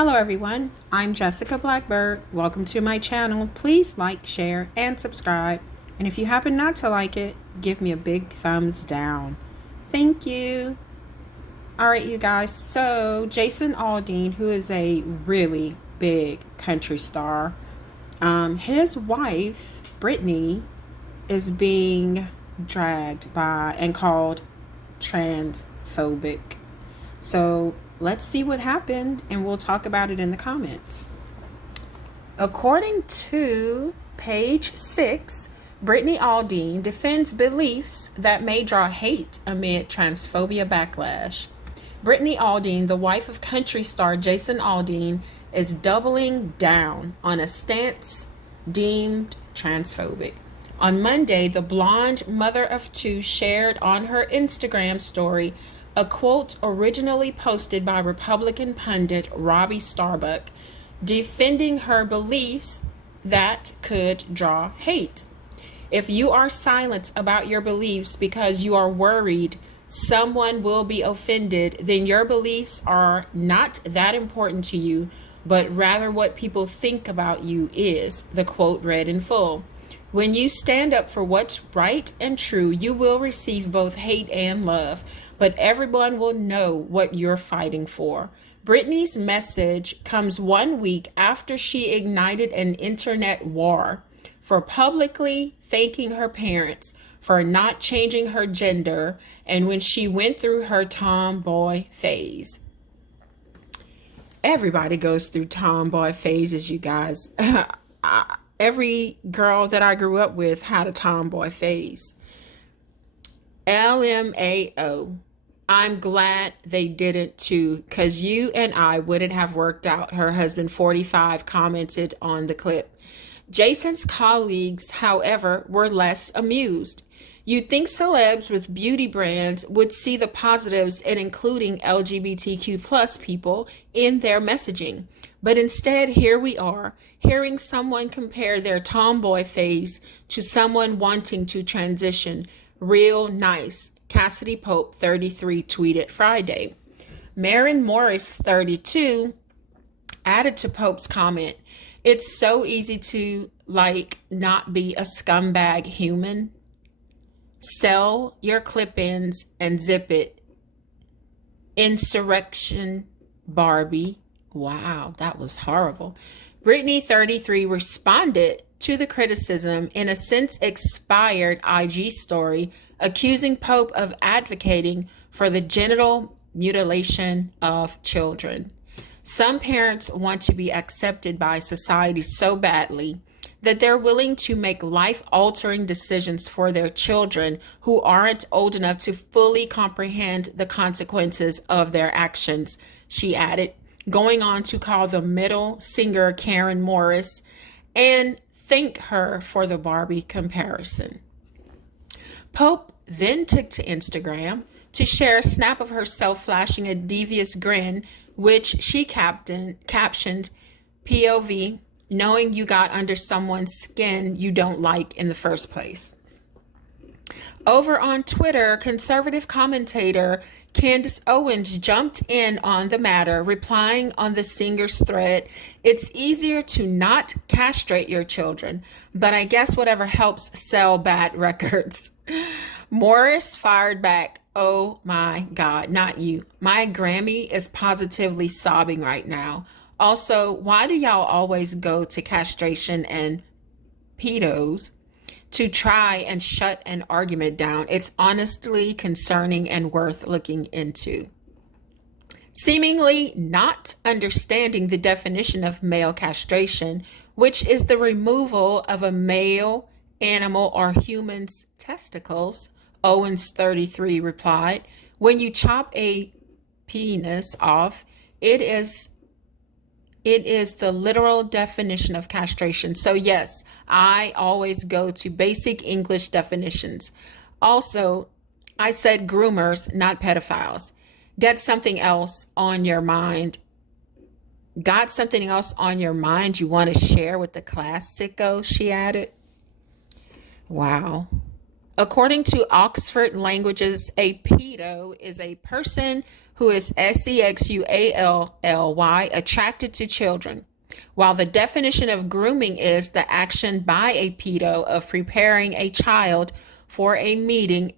Hello everyone, I'm Jessica Blackbird. Welcome to my channel. Please like, share, and subscribe. And if you happen not to like it, give me a big thumbs down. Thank you. Alright you guys, so Jason Aldean, who is a really big country star, his wife, Brittany, is being dragged by and called transphobic. So let's see what happened and we'll talk about it in the comments. According to page 6, Brittany Aldean defends beliefs that may draw hate amid transphobia backlash. Brittany Aldean, the wife of country star Jason Aldean, is doubling down on a stance deemed transphobic. On Monday, the blonde mother of two shared on her Instagram story a quote originally posted by Republican pundit Robbie Starbuck, defending her beliefs that could draw hate. If you are silent about your beliefs because you are worried someone will be offended, then your beliefs are not that important to you, but rather what people think about you is, the quote read in full. When you stand up for what's right and true, you will receive both hate and love, but everyone will know what you're fighting for. Brittany's message comes 1 week after she ignited an internet war for publicly thanking her parents for not changing her gender and when she went through her tomboy phase. Everybody goes through tomboy phases, you guys. Every girl that I grew up with had a tomboy phase. LMAO. I'm glad they didn't too, because you and I wouldn't have worked out, her husband 45 commented on the clip. Jason's colleagues, however, were less amused. You'd think celebs with beauty brands would see the positives in including LGBTQ plus people in their messaging. But instead, here we are, hearing someone compare their tomboy phase to someone wanting to transition. Real nice, Cassidy Pope, 33, tweeted Friday. Marin Morris, 32, added to Pope's comment, "It's so easy to, not be a scumbag human. Sell your clip-ins and zip it. Insurrection Barbie." Wow, that was horrible. Brittany, 33, responded to the criticism in a since expired IG story, accusing Pope of advocating for the genital mutilation of children. Some parents want to be accepted by society so badly that they're willing to make life-altering decisions for their children who aren't old enough to fully comprehend the consequences of their actions, she added, going on to call the middle singer Karen Morris and thank her for the Barbie comparison. Pope then took to Instagram to share a snap of herself flashing a devious grin, which she captioned, POV, knowing you got under someone's skin you don't like in the first place. Over on Twitter, conservative commentator Candace Owens jumped in on the matter, replying on the singer's thread, "It's easier to not castrate your children, but I guess whatever helps sell bad records." Morris fired back, "Oh my God, not you. My Grammy is positively sobbing right now. Also, why do y'all always go to castration and pedos to try and shut an argument down? It's honestly concerning and worth looking into." Seemingly not understanding the definition of male castration, which is the removal of a male animal or human's testicles, Owens, 33, replied, "When you chop a penis off, it is the literal definition of castration. So yes, I always go to basic English definitions. Also, I said groomers, not pedophiles. Got something else on your mind you want to share with the class, sicko," she added. Wow. According to Oxford Languages, a pedo is a person who is sexually attracted to children, while the definition of grooming is the action by a pedo of preparing a child for a meeting,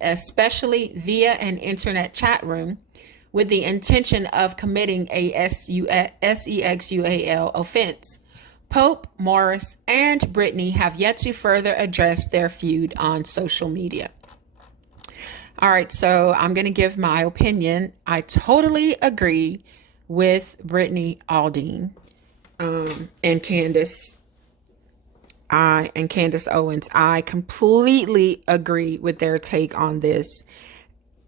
especially via an internet chat room, with the intention of committing a sexual offense. Pope, Morris, and Brittany have yet to further address their feud on social media. All right, so I'm going to give my opinion. I totally agree with Brittany Aldean and Candace Owens. I completely agree with their take on this.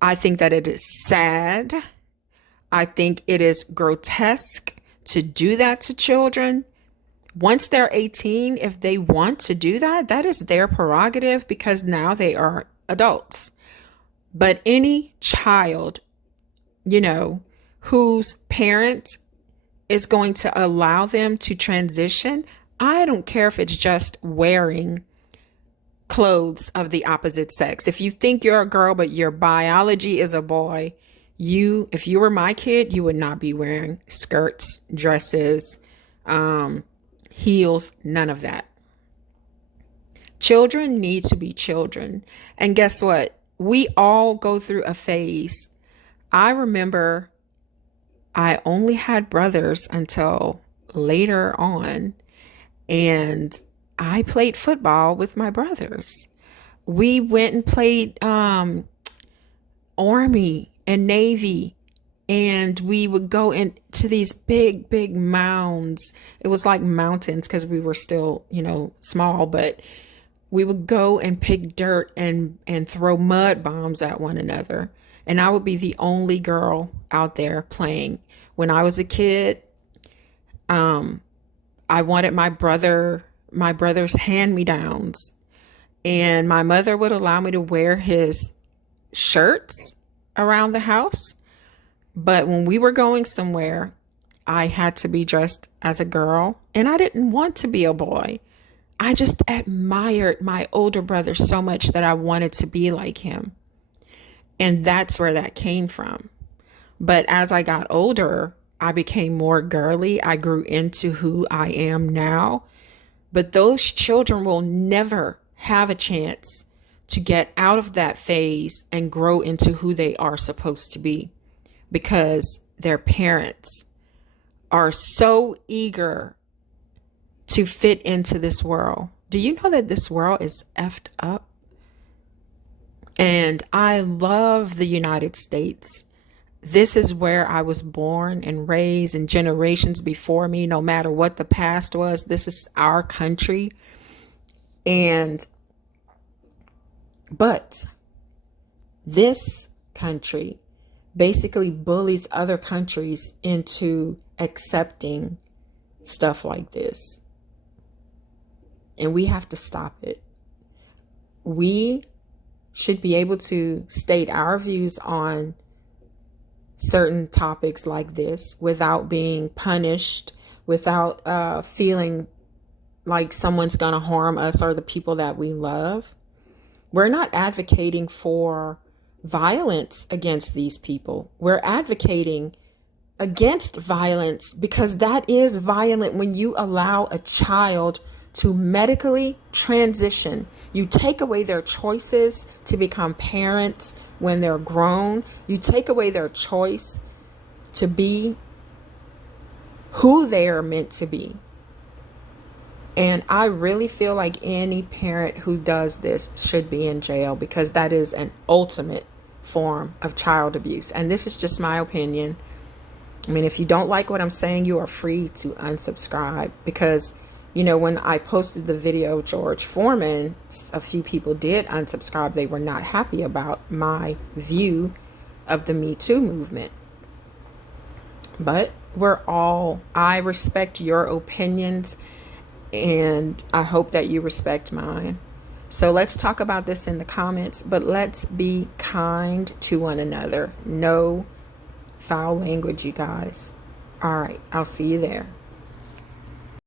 I think that it is sad. I think it is grotesque to do that to children. Once they're 18, if they want to do that, that is their prerogative because now they are adults. But any child, whose parent is going to allow them to transition, I don't care if it's just wearing clothes of the opposite sex. If you think you're a girl, but your biology is a boy, if you were my kid, you would not be wearing skirts, dresses, heels, none of that. Children need to be children. And guess what? We all go through a phase. I remember I only had brothers until later on, and I played football with my brothers. We went and played Army and Navy, and we would go into these big, big mounds. It was like mountains because we were still, small, but we would go and pick dirt and throw mud bombs at one another. And I would be the only girl out there playing. When I was a kid, I wanted my brother's hand-me-downs. And my mother would allow me to wear his shirts around the house. But when we were going somewhere, I had to be dressed as a girl. And I didn't want to be a boy. I just admired my older brother so much that I wanted to be like him. And that's where that came from. But as I got older, I became more girly. I grew into who I am now. But those children will never have a chance to get out of that phase and grow into who they are supposed to be, because their parents are so eager to fit into this world. Do you know that this world is effed up? And I love the United States. This is where I was born and raised, and generations before me, no matter what the past was, this is our country. But this country basically bullies other countries into accepting stuff like this. And we have to stop it. We should be able to state our views on certain topics like this without being punished, without feeling like someone's going to harm us or the people that we love. We're not advocating for violence against these people. We're advocating against violence, because that is violent when you allow a child to medically transition. You take away their choices to become parents when they're grown. You take away their choice to be who they are meant to be. And I really feel like any parent who does this should be in jail, because that is an ultimate form of child abuse. And this is just my opinion. I mean, if you don't like what I'm saying, you are free to unsubscribe, because when I posted the video of George Foreman, a few people did unsubscribe. They were not happy about my view of the Me Too movement. But I respect your opinions, and I hope that you respect mine. So let's talk about this in the comments, but let's be kind to one another. No foul language, you guys. All right, I'll see you there.